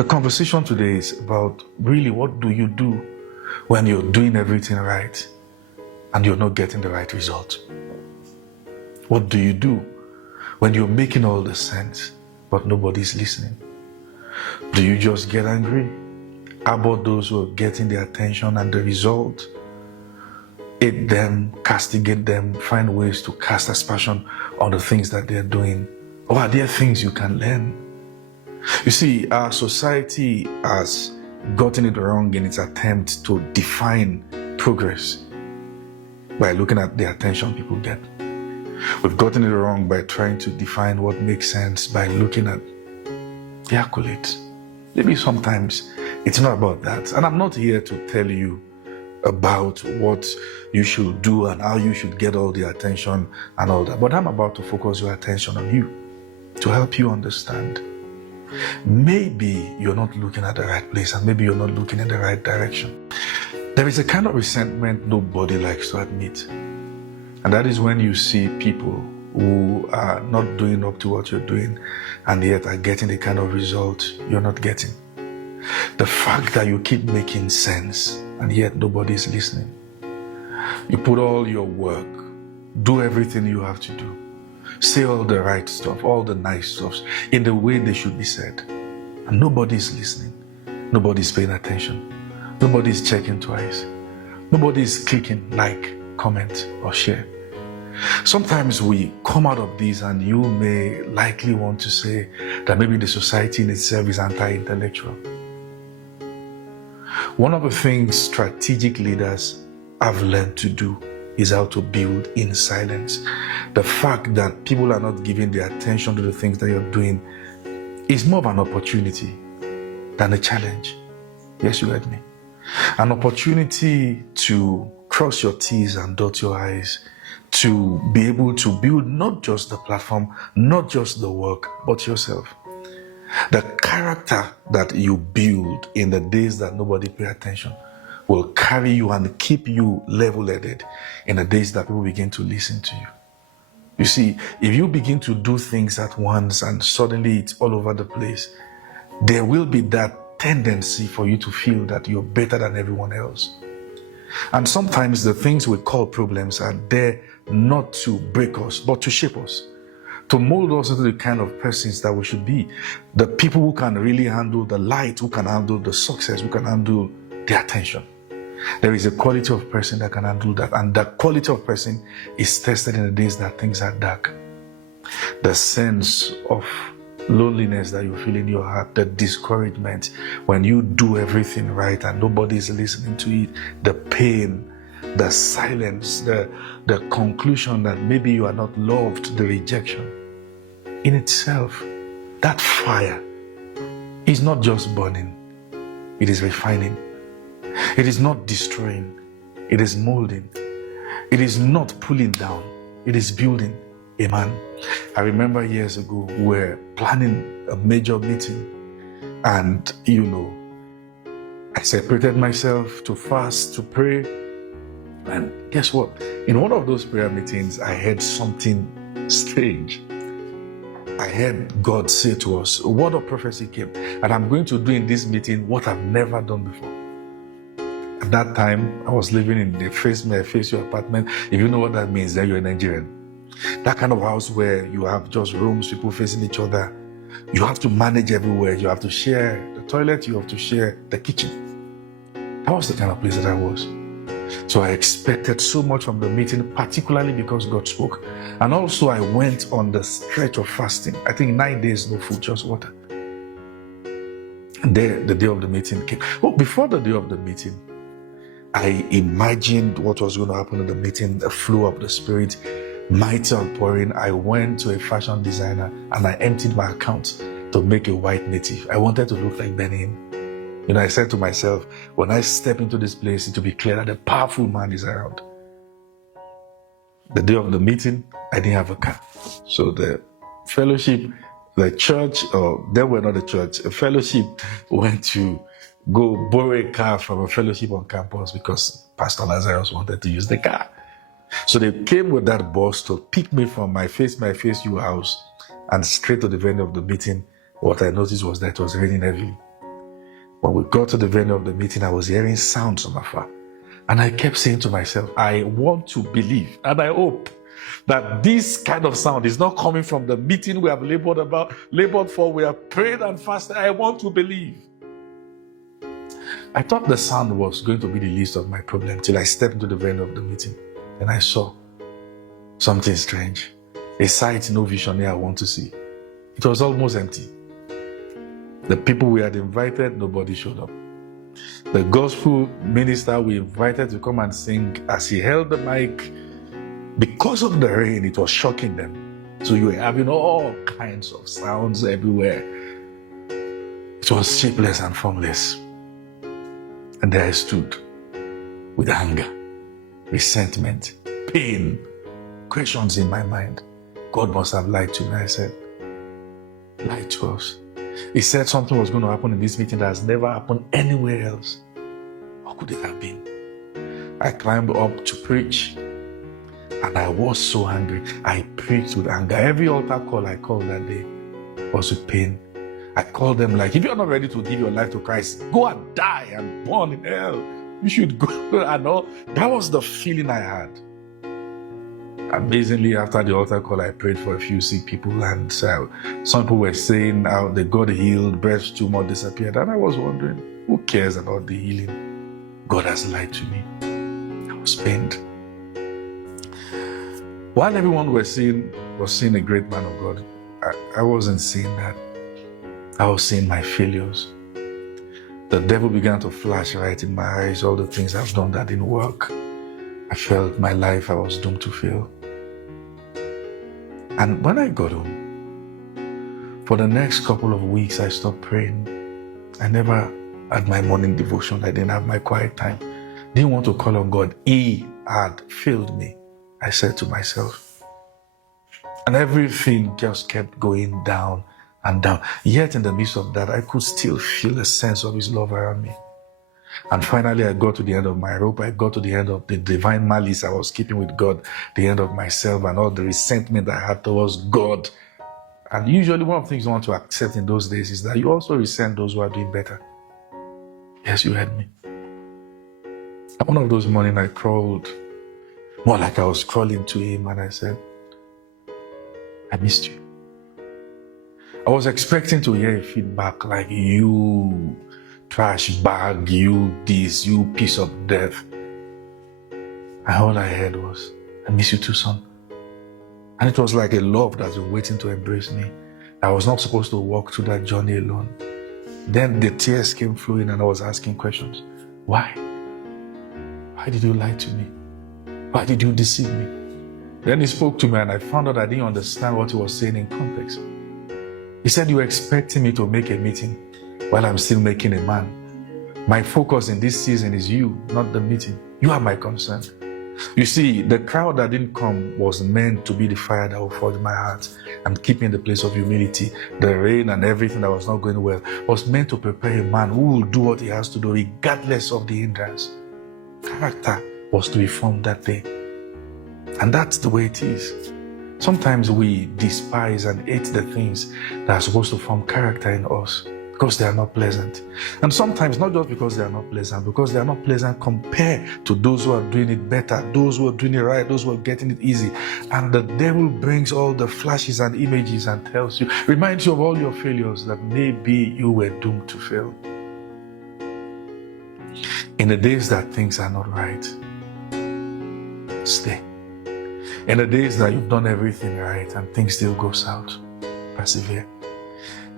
The conversation today is about really what do you do when you're doing everything right and you're not getting the right result? What do you do when you're making all the sense but nobody's listening? Do you just get angry? How about those who are getting the attention and the result? Hate them, castigate them, find ways to cast aspersion on the things that they're doing? Or are there things you can learn? You see, our society has gotten it wrong in its attempt to define progress by looking at the attention people get. We've gotten it wrong by trying to define what makes sense by looking at the accolades. Maybe sometimes it's not about that. And I'm not here to tell you about what you should do and how you should get all the attention and all that. But I'm about to focus your attention on you to help you understand. Maybe you're not looking at the right place and maybe you're not looking in the right direction. There is a kind of resentment nobody likes to admit. And that is when you see people who are not doing up to what you're doing and yet are getting the kind of result you're not getting. The fact that you keep making sense and yet nobody is listening. You put all your work, do everything you have to do, say all the right stuff, all the nice stuff in the way they should be said. And nobody's listening. Nobody's paying attention. Nobody's checking twice. Nobody's clicking like, comment, or share. Sometimes we come out of this and you may likely want to say that maybe the society in itself is anti-intellectual. One of the things strategic leaders have learned to do is how to build in silence. The fact that people are not giving their attention to the things that you're doing is more of an opportunity than a challenge. Yes, you heard me. An opportunity to cross your T's and dot your I's, to be able to build not just the platform, not just the work, but yourself. The character that you build in the days that nobody pay attention will carry you and keep you level-headed in the days that people begin to listen to you. You see, if you begin to do things at once and suddenly it's all over the place, there will be that tendency for you to feel that you're better than everyone else. And sometimes the things we call problems are there not to break us, but to shape us, to mold us into the kind of persons that we should be. The people who can really handle the light, who can handle the success, who can handle the attention. There is a quality of person that can handle that. And that quality of person is tested in the days that things are dark. The sense of loneliness that you feel in your heart, the discouragement when you do everything right and nobody is listening to it, the pain, the silence, the conclusion that maybe you are not loved, the rejection. In itself, that fire is not just burning, it is refining. It is not destroying, it is molding. It is not pulling down, it is building. Amen. I remember years ago we were planning a major meeting and I separated myself to fast, to pray. And guess what? In one of those prayer meetings, I heard something strange. I heard God say to us, a word of prophecy came, and I'm going to do in this meeting what I've never done before. At that time, I was living in the face your apartment. If you know what that means, then you're a Nigerian. That kind of house where you have just rooms, people facing each other. You have to manage everywhere. You have to share the toilet. You have to share the kitchen. That was the kind of place that I was. So I expected so much from the meeting, particularly because God spoke. And also I went on the stretch of fasting. I think 9 days, no food, just water. And there, the day of the meeting came. Oh, before the day of the meeting, I imagined what was going to happen in the meeting, the flow of the Spirit, mighty outpouring. I went to a fashion designer and I emptied my account to make a white native. I wanted to look like Benin. I said to myself, when I step into this place, it will be clear that a powerful man is around. The day of the meeting, I didn't have a car. So the fellowship, the church, or they were not a church, a fellowship went to go borrow a car from a fellowship on campus because Pastor Lazarus wanted to use the car. So they came with that bus to pick me from my face you house and straight to the venue of the meeting. What I noticed was that it was raining heavily. When we got to the venue of the meeting, I was hearing sounds from afar. And I kept saying to myself, I want to believe and I hope that this kind of sound is not coming from the meeting we have labored for, we have prayed and fasted. I want to believe. I thought the sound was going to be the least of my problem till I stepped into the venue of the meeting and I saw something strange. A sight no visionary I want to see. It was almost empty. The people we had invited, nobody showed up. The gospel minister we invited to come and sing, as he held the mic, because of the rain, it was shocking them. So you were having all kinds of sounds everywhere. It was shapeless and formless. And there I stood with anger, resentment, pain, questions in my mind. God must have lied to me, I said. Lied to us. He said something was going to happen in this meeting that has never happened anywhere else. What could it have been? I climbed up to preach, and I was so angry. I preached with anger. Every altar call I called that day was with pain. I called them like, if you're not ready to give your life to Christ, go and die and burn in hell. You should go and all. That was the feeling I had. Amazingly, after the altar call, I prayed for a few sick people, and some people were saying how they got healed, breast tumor disappeared, and I was wondering, who cares about the healing? God has lied to me. I was pained. While everyone was seeing a great man of God, I wasn't seeing that. I was seeing my failures. The devil began to flash right in my eyes, all the things I've done that didn't work. I felt my life, I was doomed to fail. And when I got home, for the next couple of weeks, I stopped praying. I never had my morning devotion. I didn't have my quiet time. Didn't want to call on God. He had failed me, I said to myself. And everything just kept going down and down. Yet in the midst of that, I could still feel a sense of His love around me. And finally, I got to the end of my rope. I got to the end of the divine malice I was keeping with God, the end of myself and all the resentment I had towards God. And usually one of the things you want to accept in those days is that you also resent those who are doing better. Yes, you heard me. And one of those mornings I crawled, more like I was crawling to Him, and I said, I missed you. I was expecting to hear a feedback like, you trash bag, you this, you piece of death. And all I heard was, I miss you too, son. And it was like a love that was waiting to embrace me. I was not supposed to walk through that journey alone. Then the tears came flowing and I was asking questions. Why? Why did you lie to me? Why did you deceive me? Then He spoke to me and I found out I didn't understand what He was saying in context. He said, you were expecting me to make a meeting while I'm still making a man. My focus in this season is you, not the meeting. You are my concern. You see, the crowd that didn't come was meant to be the fire that will forge my heart and keep me in the place of humility. The rain and everything that was not going well was meant to prepare a man who will do what he has to do regardless of the hindrance. Character was to be formed that day. And that's the way it is. Sometimes we despise and hate the things that are supposed to form character in us because they are not pleasant. And sometimes not just because they are not pleasant, because they are not pleasant compared to those who are doing it better, those who are doing it right, those who are getting it easy. And the devil brings all the flashes and images and tells you, reminds you of all your failures, that maybe you were doomed to fail. In the days that things are not right, stay. In the days that you've done everything right and things still go south, persevere.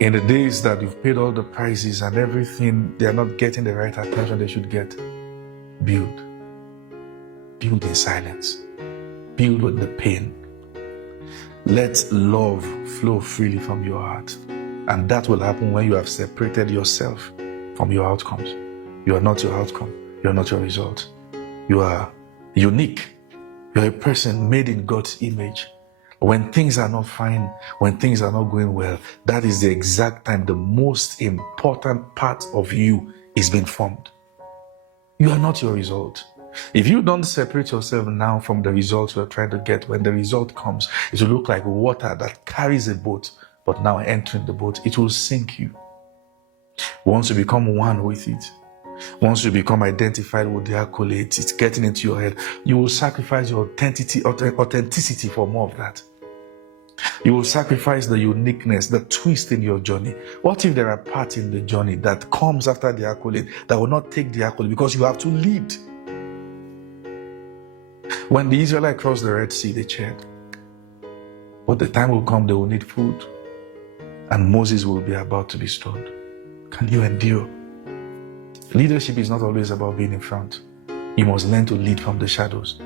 In the days that you've paid all the prices and everything, they are not getting the right attention they should get, build. Build in silence. Build with the pain. Let love flow freely from your heart. And that will happen when you have separated yourself from your outcomes. You are not your outcome. You are not your result. You are unique. You're a person made in God's image. When things are not fine, when things are not going well, that is the exact time the most important part of you is being formed. You are not your result. If you don't separate yourself now from the result you're trying to get, when the result comes, it will look like water that carries a boat, but now entering the boat, it will sink you. Once you become one with it, once you become identified with the accolades, it's getting into your head, you will sacrifice your authenticity for more of that. You will sacrifice the uniqueness, the twist in your journey. What if there are parts in the journey that comes after the accolade that will not take the accolade because you have to lead? When the Israelites crossed the Red Sea, they cheered. But the time will come, they will need food. And Moses will be about to be stoned. Can you endure? Leadership is not always about being in front. You must learn to lead from the shadows.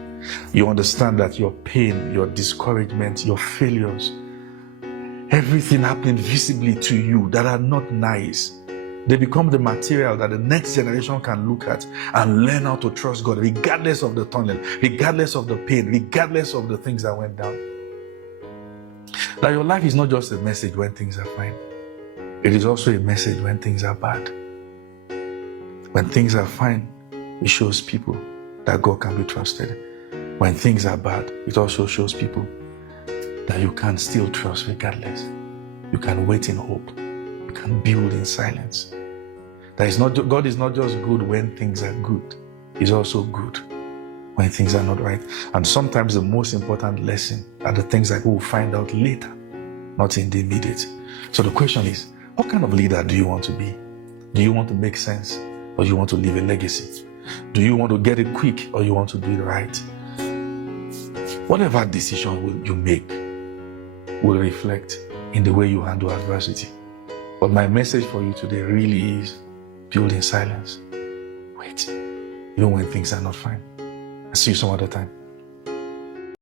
You understand that your pain, your discouragement, your failures, everything happening visibly to you that are not nice, they become the material that the next generation can look at and learn how to trust God, regardless of the tunnel, regardless of the pain, regardless of the things that went down. That your life is not just a message when things are fine. It is also a message when things are bad. When things are fine, it shows people that God can be trusted. When things are bad, it also shows people that you can still trust regardless. You can wait in hope. You can build in silence. God is not just good when things are good. He's also good when things are not right. And sometimes the most important lesson are the things that we will find out later, not in the immediate. So the question is, what kind of leader do you want to be? Do you want to make sense, or do you want to leave a legacy? Do you want to get it quick, or you want to do it right? Whatever decision you make will reflect in the way you handle adversity. But my message for you today really is build in silence. Wait, even when things are not fine. I'll see you some other time.